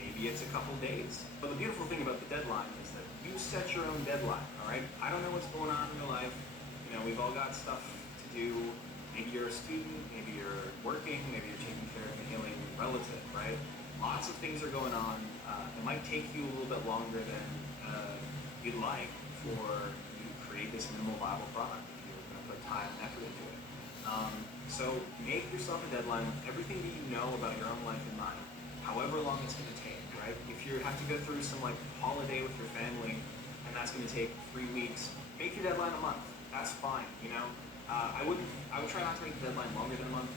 Maybe it's a couple days. But the beautiful thing about the deadline is that you set your own deadline, all right? I don't know what's going on in your life. You know, we've all got stuff to do. Maybe you're a student, maybe you're working, maybe you're taking care of an alien relative, right? Lots of things are going on. It might take you a little bit longer than you'd like for you to create this minimal viable product if you're going to put time and effort into it. So make yourself a deadline with everything that you know about your own life in mind, however long it's going to take, right? If you have to go through some like holiday with your family and that's going to take 3 weeks, make your deadline a month. That's fine, you know? I would try not to make the deadline longer than a month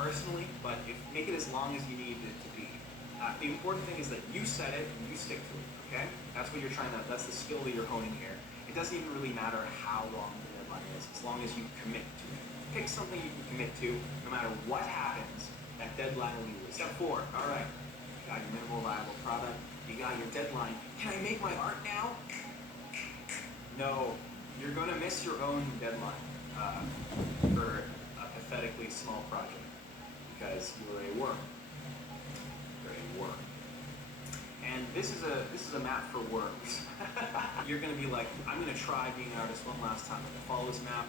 personally, but make it as long as you need it to be. The important thing is that you set it and you stick to it, okay? That's what you're that's the skill that you're honing here. It doesn't even really matter how long the deadline is, as long as you commit to it. Pick something you can commit to, no matter what happens, that deadline will be with. Step 4, all right, you got your minimal viable product, you got your deadline. Can I make my art now? No, you're gonna miss your own deadline for a pathetically small project because you're a worm. You're a worm. And this is a map for worms. You're gonna be like, I'm gonna try being an artist one last time. I'm gonna follow this map,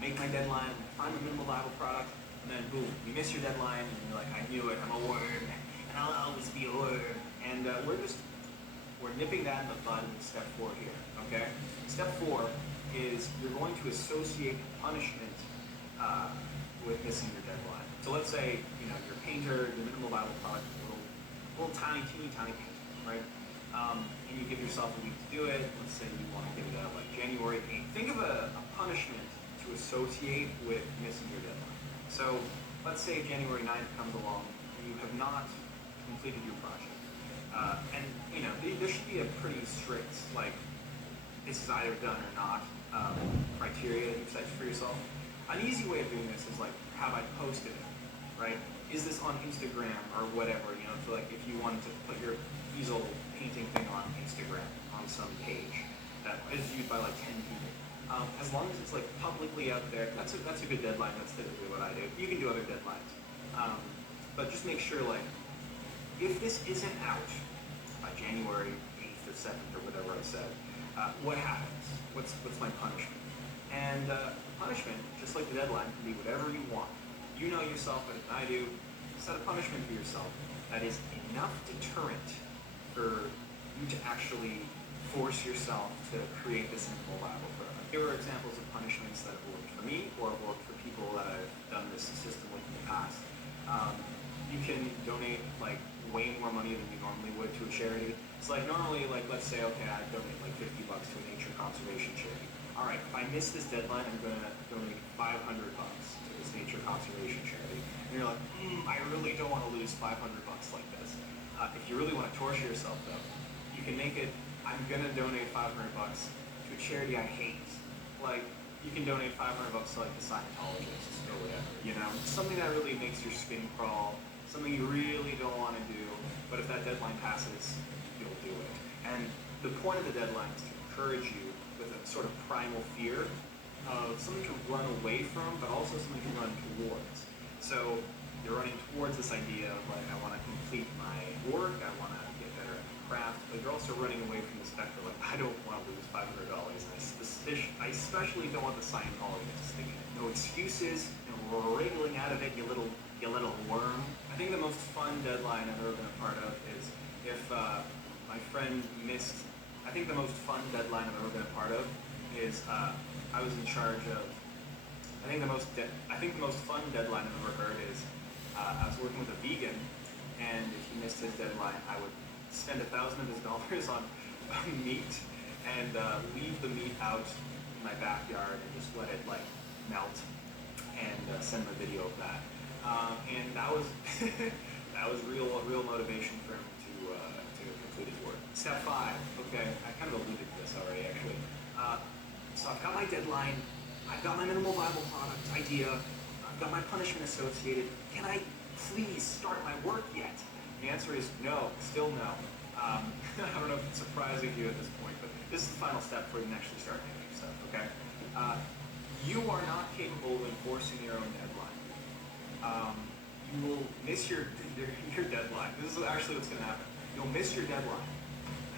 make my deadline, find the minimal viable product, and then boom, you miss your deadline, and you're like, I knew it, I'm a worm, and I'll always be a worm. And we're nipping that in the bud with step 4 here, okay? Step 4 is you're going to associate punishment with missing your deadline. So let's say, you know, your painter, your minimal viable product is a little tiny painting, right? And you give yourself a week to do it. Let's say you want to give it out like January 8th. Think of a punishment to associate with missing your deadline. So let's say January 9th comes along and you have not completed your project. And you know, there should be a pretty strict, like, this is either done or not criteria that you've set for yourself. An easy way of doing this is like, have I posted it, right? Is this on Instagram or whatever, you know, so like if you wanted to put your easel painting thing on Instagram, on some page that is viewed by like 10 people. As long as it's like publicly out there, that's a good deadline. That's typically what I do. You can do other deadlines. But just make sure, like, if this isn't out by January 8th or 7th or whatever I said, what happens? What's my punishment? And the punishment, just like the deadline, can be whatever you want. You know yourself better than I do. Set a punishment for yourself that is enough deterrent for you to actually force yourself to create this minimal viable product. Here are examples of punishments that have worked for me or have worked for people that I've done this system with in the past. You can donate like way more money than you normally would to a charity. It's like normally, like, let's say, okay, I donate like $50 to a nature conservation charity. All right, if I miss this deadline, I'm gonna donate $500 to this nature conservation charity. And you're like, I really don't want to lose $500 like this. If you really want to torture yourself though, you can make it, I'm gonna donate $500 to a charity I hate. Like, you can donate $500 to like the Scientologists or whatever, you know? Something that really makes your skin crawl, something you really don't want to do, but if that deadline passes, you'll do it. And the point of the deadline is to encourage you with a sort of primal fear of something to run away from, but also something to run towards. So you're running towards this idea of like, I want to complete my work, I want to get better at my craft, but you're also running away from this fact of like, I don't want to lose $500, and I especially don't want the Scientologists thinking, no excuses, you know, we're wriggling out of it, you little worm. I think the most fun deadline I've ever been a part of is if my friend missed. I think the most fun deadline I've ever been a part of is I was in charge of. I think the most fun deadline I've ever heard is I was working with a vegan, and if he missed his deadline, I would spend $1,000 of his dollars on meat and leave the meat out in my backyard and just let it like melt and send him a video of that. And that was that was real motivation for him to complete his work. Step 5. Okay, I kind of alluded to this already actually. So I've got my deadline. I've got my minimal viable product idea. I've got my punishment associated. Can I please start my work yet? The answer is no. Still no. I don't know if it's surprising you at this point, but this is the final step before you can actually start doing stuff. Okay. You are not capable of enforcing your own deadline. you will miss your deadline. This is actually what's going to happen. You'll miss your deadline.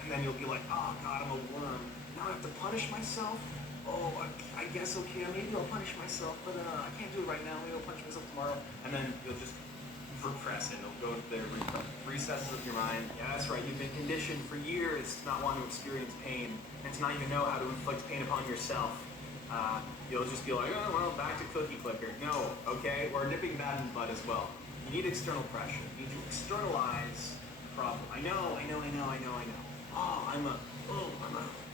And then you'll be like, oh God, I'm a worm. Now I have to punish myself? Oh, I guess, okay, maybe I'll punish myself, but I can't do it right now. Maybe I'll punish myself tomorrow. And then you'll just repress it. It'll go to the recesses of your mind. Yeah, that's right. You've been conditioned for years to not want to experience pain and to not even know how to inflict pain upon yourself. You'll just be like, oh, well, back to cookie clicker. No, okay? We're nipping that in the bud as well. You need external pressure. You need to externalize the problem. I know. Oh, I'm a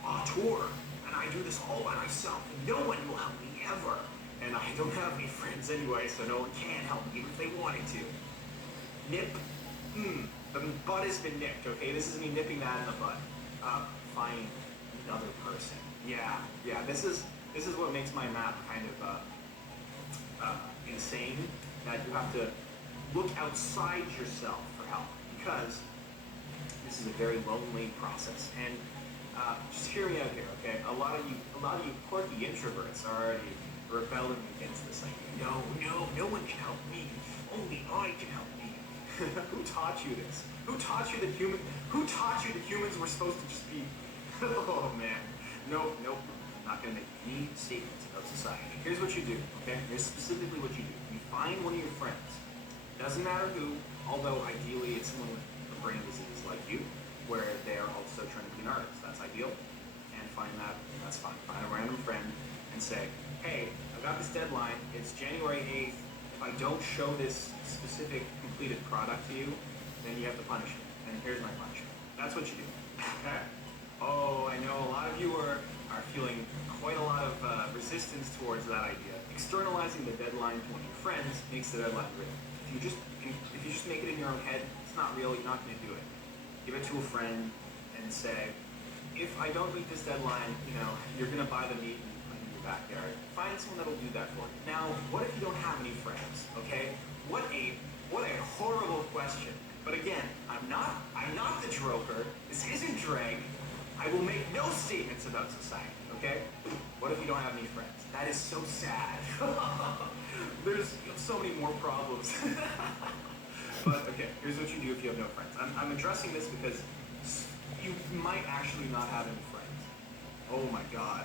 auteur, and I do this all by myself, and no one will help me ever. And I don't have any friends anyway, so no one can help me even if they wanted to. Nip. The bud has been nipped, okay? This is me nipping that in the bud. Find another person. Yeah. This is what makes my map kind of insane. That you have to look outside yourself for help, because this is a very lonely process. And just hear me out here, okay? A lot of you quirky introverts are already rebelling against this idea. No one can help me. Only I can help me. Who taught you this? Who taught you that humans were supposed to just be? Oh man, nope. I'm not gonna make any statements about society. Here's what you do, okay? Here's specifically what you do. You find one of your friends. Doesn't matter who, although ideally it's someone with a brain disease like you, where they're also trying to be an artist. That's ideal. And that's fine. Find a random friend and say, hey, I've got this deadline. It's January 8th. If I don't show this specific completed product to you, then you have to punish me. And here's my punishment. That's what you do. Okay? Oh, I know a lot of you are feeling quite a lot of resistance towards that idea. Externalizing the deadline to one of your friends makes the deadline real. If you just make it in your own head, it's not real, you're not going to do it. Give it to a friend and say, if I don't meet this deadline, you're going to buy the meat in your backyard. Find someone that'll do that for you. Now, what if you don't have any friends, okay? What a horrible question. But again, I'm not the Joker. This isn't drag. I will make no statements about society, okay? What if you don't have any friends? That is so sad. There's so many more problems. But okay, here's what you do if you have no friends. I'm addressing this because you might actually not have any friends. Oh my God.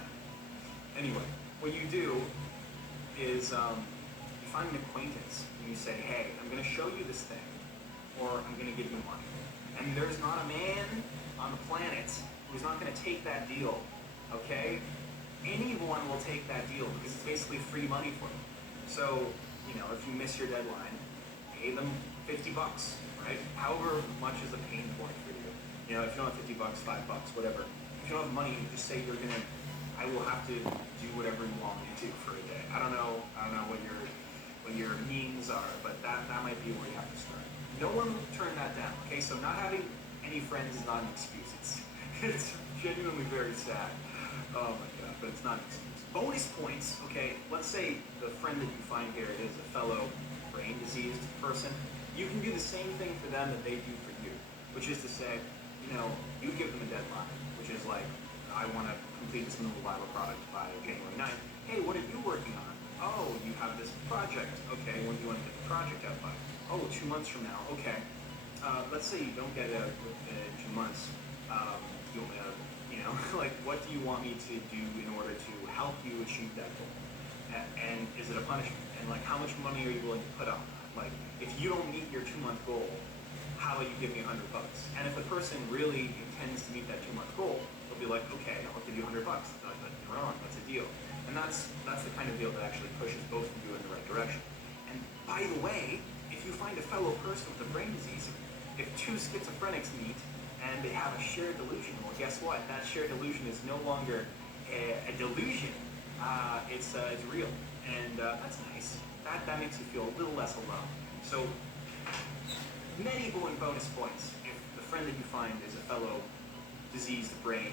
Anyway, what you do is you find an acquaintance and you say, hey, I'm going to show you this thing, or I'm going to give you money. And there's not a man on the planet who's not going to take that deal, okay? Anyone will take that deal because it's basically free money for them. So, if you miss your deadline, pay them $50, right? However much is a pain point for you. If you don't have $50, $5, whatever. If you don't have money, you just say I will have to do whatever you want me to do for a day. I don't know what your means are, but that might be where you have to start. No one will turn that down, okay? So not having any friends is not an excuse. It's genuinely very sad. Oh my God, but it's not an excuse. Bonus points, okay? Let's say the friend that you find here is a fellow brain diseased person. You can do the same thing for them that they do for you, which is to say, you give them a deadline, which is like, I want to complete this minimal viable product by January 9th. Hey, what are you working on? Oh, you have this project. Okay, when do you want to get the project out by? Oh, 2 months from now. Okay. Let's say you don't get it out in 2 months. You want me to, what do you want me to do in order to help you achieve that goal? And is it a punishment? And how much money are you willing to put on that? If you don't meet your 2-month goal, how about you give me $100? And if the person really intends to meet that 2-month goal, they'll be like, okay, I'll give you $100. You're on, that's a deal. And that's the kind of deal that actually pushes both of you in the right direction. And by the way, if you find a fellow person with a brain disease, if two schizophrenics meet and they have a shared delusion, well, guess what? That shared delusion is no longer a delusion. It's real. And that's nice. That makes you feel a little less alone. So many bonus points if the friend that you find is a fellow diseased brain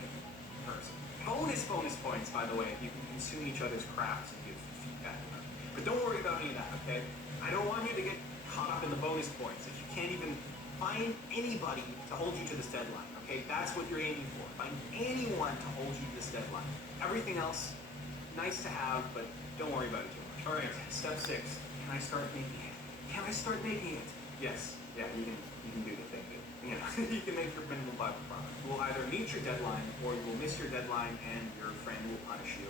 person. Bonus points, by the way, if you can consume each other's crafts and give feedback about it. But don't worry about any of that, okay? I don't want you to get caught up in the bonus points if you can't even find anybody to hold you to this deadline, okay? That's what you're aiming for. Find anyone to hold you to this deadline. Everything else, nice to have, but don't worry about it too much. All right, step 6. Can I start making can I start making it? Yes, yeah, you can do the thing that, you know, you can make your minimum viable product. You will either meet your deadline or you will miss your deadline and your friend will punish you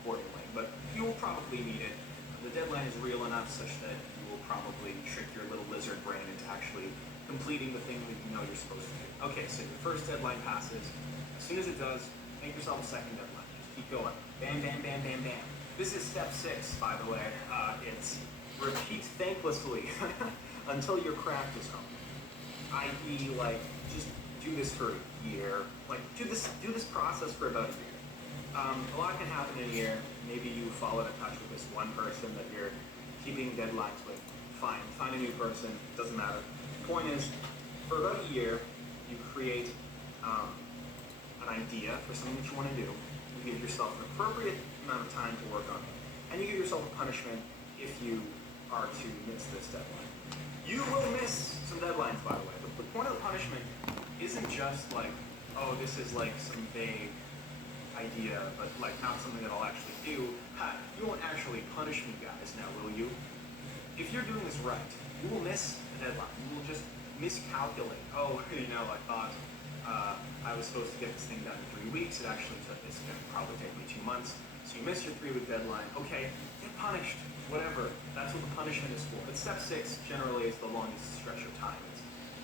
accordingly. But you will probably meet it. The deadline is real enough such that you will probably trick your little lizard brain into actually completing the thing that you know you're supposed to do. Okay, so your first deadline passes. As soon as it does, make yourself a second deadline. Just keep going. Bam, bam, bam, bam, bam. This is step 6, by the way. It's repeat thanklessly until your craft is home. I.e., like, just do this for a year. Like, do this process for about a year. A lot can happen in a year. Maybe you fall out of touch with this one person that you're keeping deadlines with. Fine, find a new person. Doesn't matter. The point is, for about a year, you create an idea for something that you want to do. You give yourself an appropriate amount of time to work on it. And you give yourself a punishment if you are to miss this deadline. You will miss some deadlines, by the way. The point of the punishment isn't just like, oh, this is like some vague idea, but like not something that I'll actually do. You won't actually punish me, guys, now will you? If you're doing this right, you will miss a deadline. You will just miscalculate. Oh, you know, I thought I was supposed to get this thing done in 3 weeks. It actually took this, going to probably take me 2 months. So you miss your 3-week deadline. Okay, get punished. Whatever. That's what the punishment is for. But step 6 generally is the longest stretch of time.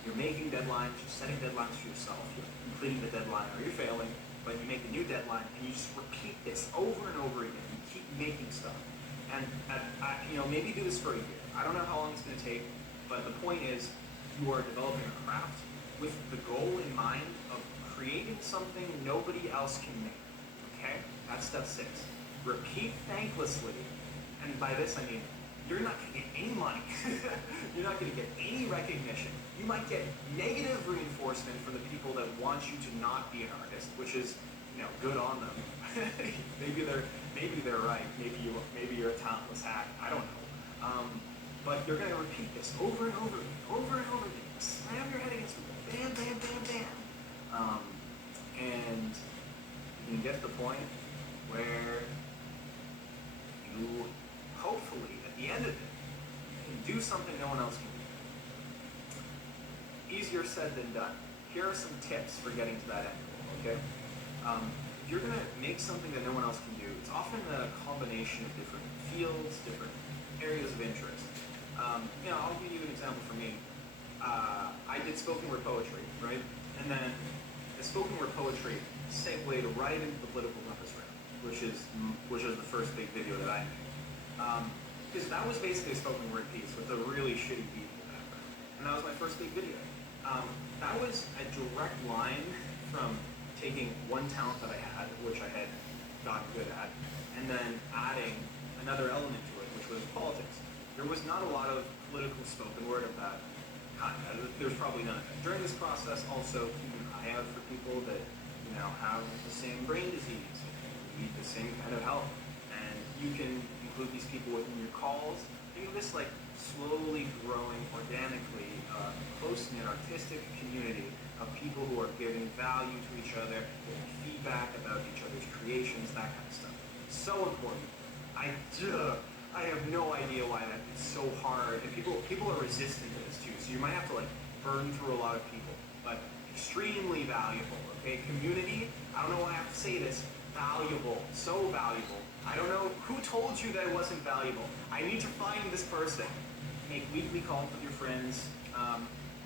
You're making deadlines, you're setting deadlines for yourself, you're completing the deadline or you're failing, but you make a new deadline and you just repeat this over and over again. You keep making stuff. And you know, maybe do this for a year. I don't know how long it's going to take, but the point is you are developing a craft with the goal in mind of creating something nobody else can make. Okay? That's step 6. Repeat thanklessly. And by this I mean, you're not going to get any money. You're not going to get any recognition. You might get negative reinforcement from the people that want you to not be an artist, which is, you know, good on them. maybe they're right. Maybe you're a talentless hack. I don't know. But you're going to repeat this over and over again, over and over again. Slam your head against the wall. Bam, bam, bam, bam. And you can get to the point where you hopefully, at the end of it, can do something no one else can do. Easier said than done. Here are some tips for getting to that end goal, okay? If you're going to make something that no one else can do, it's often a combination of different fields, different areas of interest. You know, I'll give you an example for me. I did spoken word poetry, right? And then the spoken word poetry segued right into the political compass round, which is the first big video that I made. Because that was basically a spoken word piece with a really shitty beat in the background. And that was my first big video. That was a direct line from taking one talent that I had, which I had gotten good at, and then adding another element to it, which was politics. There was not a lot of political spoken word of that kind. There's probably none of it. During this process, also keep an eye out for people that, you know, have the same brain disease, need the same kind of help, and you can include these people within your calls. Think of this like slowly growing organically, close-knit artistic community of people who are giving value to each other, giving feedback about each other's creations, that kind of stuff. So important. I have no idea why that is so hard. And people are resistant to this too. So you might have to like burn through a lot of people, but extremely valuable. Okay, community. I don't know why I have to say this. Valuable, so valuable. I don't know who told you that it wasn't valuable. I need to find this person. Make weekly calls with your friends.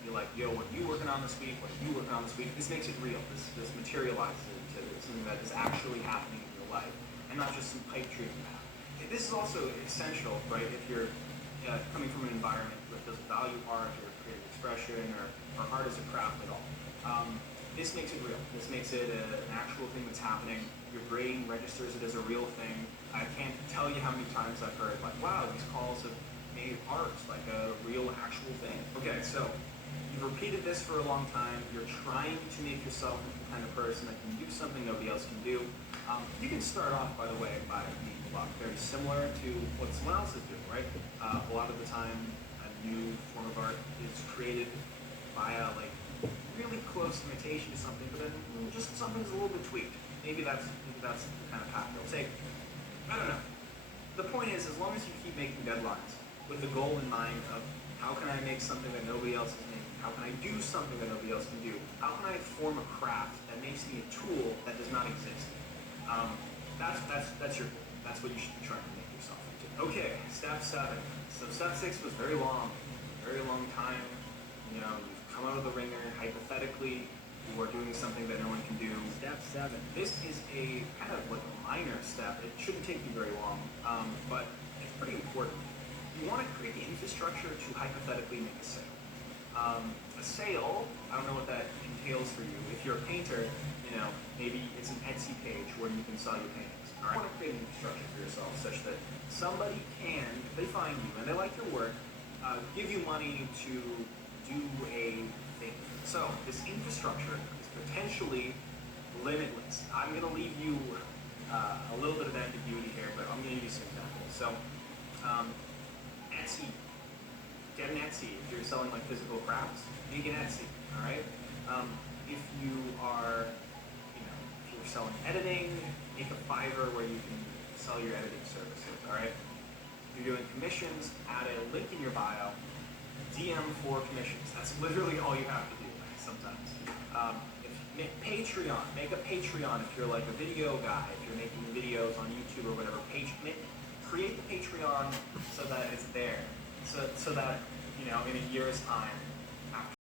Be like, yo, what are you working on this week? What are you working on this week? This makes it real. This materializes into something that is actually happening in your life, and not just some pipe dream you have. This is also essential, right? If you're coming from an environment that doesn't value art or creative expression or art as a craft at all. This makes it real. This makes it an actual thing that's happening. Your brain registers it as a real thing. I can't tell you how many times I've heard like, wow, these calls have made art like a real, actual thing. Okay, so you've repeated this for a long time. You're trying to make yourself into the kind of person that can do something nobody else can do. You can start off, by the way, by being very similar to what someone else is doing, right? A lot of the time, a new form of art is created via like really close imitation to something, but then just something's a little bit tweaked. Maybe that's the kind of path they'll take. I don't know. The point is, as long as you keep making deadlines with the goal in mind of How can I make something that nobody else is making? How can I do something that nobody else can do? How can I form a craft that makes me a tool that does not exist? That's your goal. That's what you should be trying to make yourself into. Okay, step 7. So step 6 was very long time. You know, you've come out of the ringer. Hypothetically, you are doing something that no one can do. Step 7. This is a kind of like a minor step. It shouldn't take you very long, but it's pretty important. You want to create the infrastructure to hypothetically make a sale. A sale, I don't know what that entails for you. If you're a painter, you know, maybe it's an Etsy page where you can sell your paintings. All right? You want to create an infrastructure for yourself such that somebody can, if they find you and they like your work, give you money to do a thing. So this infrastructure is potentially limitless. I'm going to leave you a little bit of ambiguity here, but I'm going to give you some examples. So Etsy. Get an Etsy. If you're selling like physical crafts, make an Etsy. All right. If you are, you know, if you're selling editing, make a Fiverr where you can sell your editing services. All right. If you're doing commissions, add a link in your bio. DM for commissions. That's literally all you have to do. Sometimes. Patreon. Make a Patreon if you're like a video guy. If you're making videos on YouTube or whatever. Create the Patreon so that it's there. So that, you know, in a year's time,